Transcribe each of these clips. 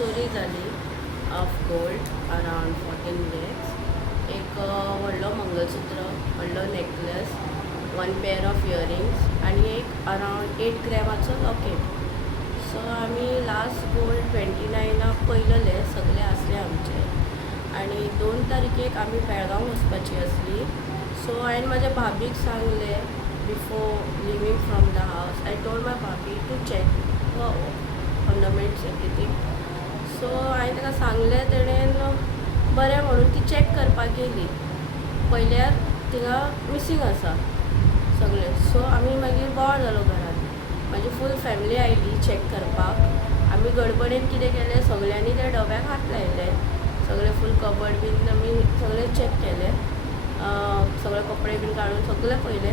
चोरी जाली of gold around 14 lakhs. एक व्हडलो मंगळसूत्र, व्हडलो नेकलेस, 1 पेअर ऑफ इयरिंग्स आणि एक अरावंड 8 ग्रॅमाचो लॉकेट. सो आमी लास्ट गोल्ड 29 पयलले सगळे आसले आमचे आणि 2 तारखेक आमी बेळगांव वचपाची आसली. सो हांवें म्हाज्या भाभीक सांगले before leaving from the house. I told my bhabhi to check ornaments everything. So हांवें ताका सांगलें, तेणेन बरें म्हणून ती चॅक करपाक गेली. पयल्यार तिंगा मिसींग आसा सगळे. सो आमी मागीर बोवाळ जालो घरान. म्हाजी फूल फॅमिली आयली चॅक करपाक. आमी गडबडीन कितें केलें, सगळ्यांनी त्या डब्याक हात लायले. सगळे फूल कबड बीन आमी सगळे चॅक केले. सगळे कपडे बीन काडून सगळे पयले.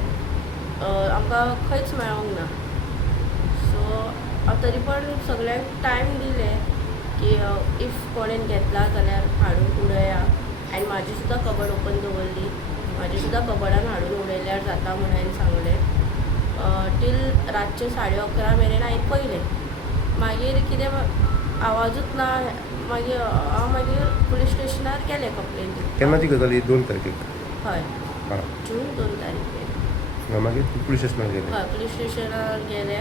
आमकां खंयच मेळोंक ना. सो हांव तरी पण सगळ्यांक टायम दिले की इफ कोणेन घेतला जाल्यार हाडून उडया. आनी म्हाजी सुद्दां कबड ओपन दवरली. म्हाजी सुद्दां कबडान हाडून उडयल्यार जाता म्हणून हांवें सांगलें. टील रातचे 11:30 मेरेन हांवें पयलें. मागीर कितें आवाजूच ना. मागीर हांव पुलीस स्टेशनार गेलें कंप्लेन दिवपाक. केन्ना ती गजाल? 2 तारखेक? हय, हां. जून 2 तारखेक. मागीर पुलीस स्टेशनार गेले? हय, पुलीस स्टेशनार गेले.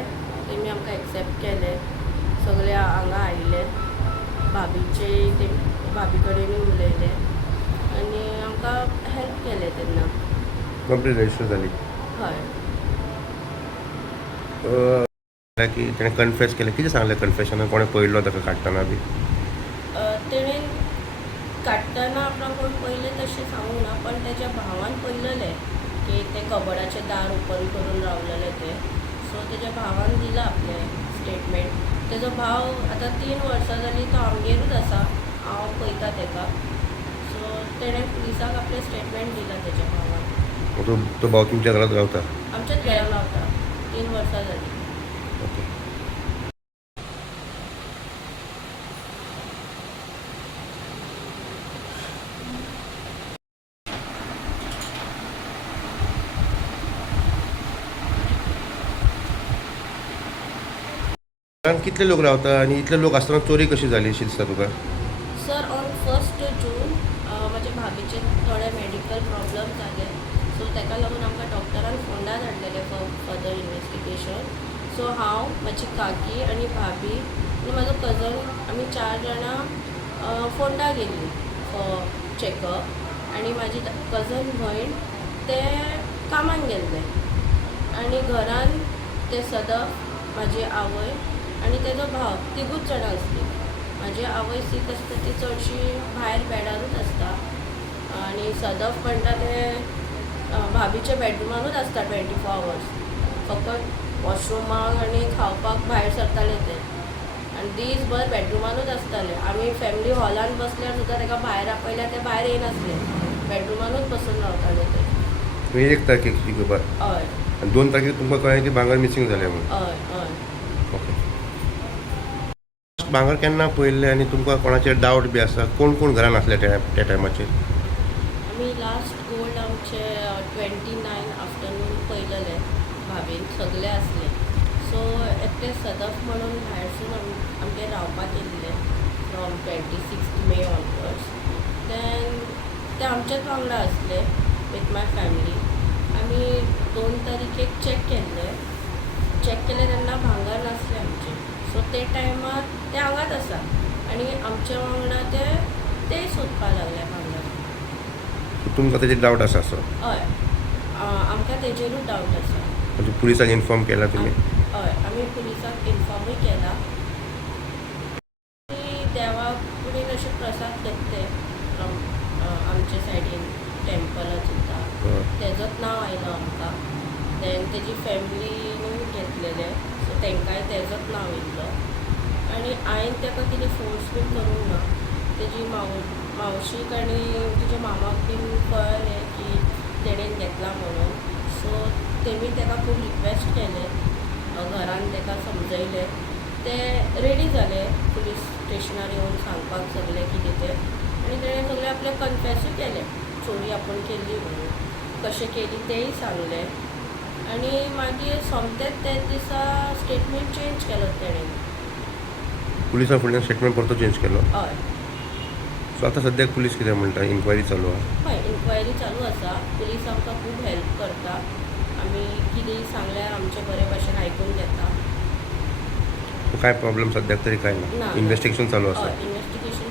तेमी आमकां एक्सेप्ट केले. सगळे हांगा हाडले. भाभीचे ते भाभी कडेनूय उलयले आनी आमकां हेल्प केलें तेन्ना. कंप्लेन रजिस्टर जाली? हय. की तेणें कन्फेस केलें? कितें सांगलें कन्फेशनान? कोणें पळयल्लो ताका काडटना बी? तेणेन काडटना आपणा कोण पयलें तशें सांगूंक ना, पण तेज्या भावान पयललें की ते कबडाचें दार ओपन करून रावलेले ते. सो तेज्या भावान दिलां आपलें स्टेटमेंट. तेजो भाव आतां 3 वर्सां जालीं तो आमगेरूच आसा. हांव पळयतां तेका. सो तेणें पुलिसाक आपलें स्टेटमेंट दिलां तेज्या भावान. तो भाव तुमच्या घरांत रावता? आमच्याच घरा रावता. 3 वर्सां जालीं. ओके. कितले लोक रावता आनी इतले लोक आसतना चोरी कशी जाली अशी दिसता तुका? सर, ऑन 1 जून म्हाज्या भाभीचे थोडे मेडिकल प्रॉब्लम जाले. सो ताका लागून आमकां डॉक्टरान फोंडा धाडलेले फॉर फर्दर इन्वेस्टिगेशन. सो हांव, म्हाजी काकी आनी भाभी आनी म्हाजो कजन आमी 4 जाणां फोंडा गेल्लीं फॉर चॅकअप. आनी म्हाजी कजन भयण ते कामाक गेल्ले. आनी घरान ते सदफ, म्हाजी आवय आनी तेजो भाव, तिगूच जाणां आसलीं. म्हाजी आवय सीक आसता ती चडशी भायर बॅडारूच आसता. आनी सदफ म्हणटा ते भाभीच्या बॅडरुमानूच आसता 24 hours. फकत वॉशरुमाक आनी खावपाक भायर सरताले ते. आनी दीसभर बॅडरुमानूच आसताले. आमी फॅमिली हॉलान बसल्यार सुद्दां ताका भायर आपयल्यार ते भायर येयनासले. बॅडरुमानूच बसून रावताले ते. 1 तारखेक ही खबर? हय. आनी 2 तारखेक तुमकां कळ्ळें की भांगर मिसींग जालें म्हणून? हय हय. ओके. भांगर केन्ना पळयल्लें आनी तुमकां कोणाचेर डावट बी आसा? कोण कोण घरान आसले त्या टायमाचेर? आमी लास्ट गोल्ड आमचे 29 आफ्टरनून पयलले भाभीन. सगळे आसले. सो एकटे सदफ म्हणून भायरसून आमगेर रावपाक येयल्ले फ्रॉम 26 मे ऑनवर्ड्स. देन ते आमच्याच वांगडा आसले वीथ माय फॅमिली. आमी 2 तारखेक चॅक केल्ले तेन्ना भांगर नासले आमचे. सो ते टायमार ते हांगाच आसा आनी आमच्या वांगडा तेय सोदपाक लागले भांगर. तुमकां तेजेर डावट आसा असो? हय, आमकां तेजेरूच डावट आसा. म्हणजे पुलिसाक इन्फॉर्म केला तुमी? हय, आमी पुलिसाक इन्फॉर्मूय केला. आनी देवा कडेन अशे प्रसाद घेतले फ्रॉम आमचे सायडीन टॅम्पलान सुद्दां. तेजोच नांव आयलो आमकां. देन तेजी फॅमिलीनूय घेतलेले. सो तांकांय तेजोच नांव येयल्लो. आनी हांवें ताका कितें फोर्स बीन करूंक ना. तेजी मावशीक आनी तिच्या मामाक बीन कळ्ळें की तेणेन घेतला म्हणून. सो तेमी ताका खूब रिक्वेस्ट केले. घरान ताका समजयलें. ते रेडी जाले पुलीस स्टेशनार येवन सांगपाक सगळें कितें तें. आनी तेणें सगळें आपलें कन्फेसूय केलें चोरी आपूण केल्ली म्हणून. कशें केली तेंय सांगलें. आनी मागीर सोमतेच तेच दिसा स्टेटमेंट चेंज केलो तेणें. पुलिसा फुडल्यान स्टेटमेंट परतो चेंज केलो. हय सो आतां सद्याक पुलीस कितें म्हणटा, इन्क्वायरी चालू आहा. हय इन्क्वायरी चालू आसा. पुलीस आमकां खूब हेल्प करता. आमी कितेंय सांगल्यार आमचे बरे भशेन आयकून घेता. काय प्रॉब्लेम सद्याक तरी काय ना, ना इन्व्हेस्टिगेशन चालू आसा. हय इन्व्हेस्टिगेशन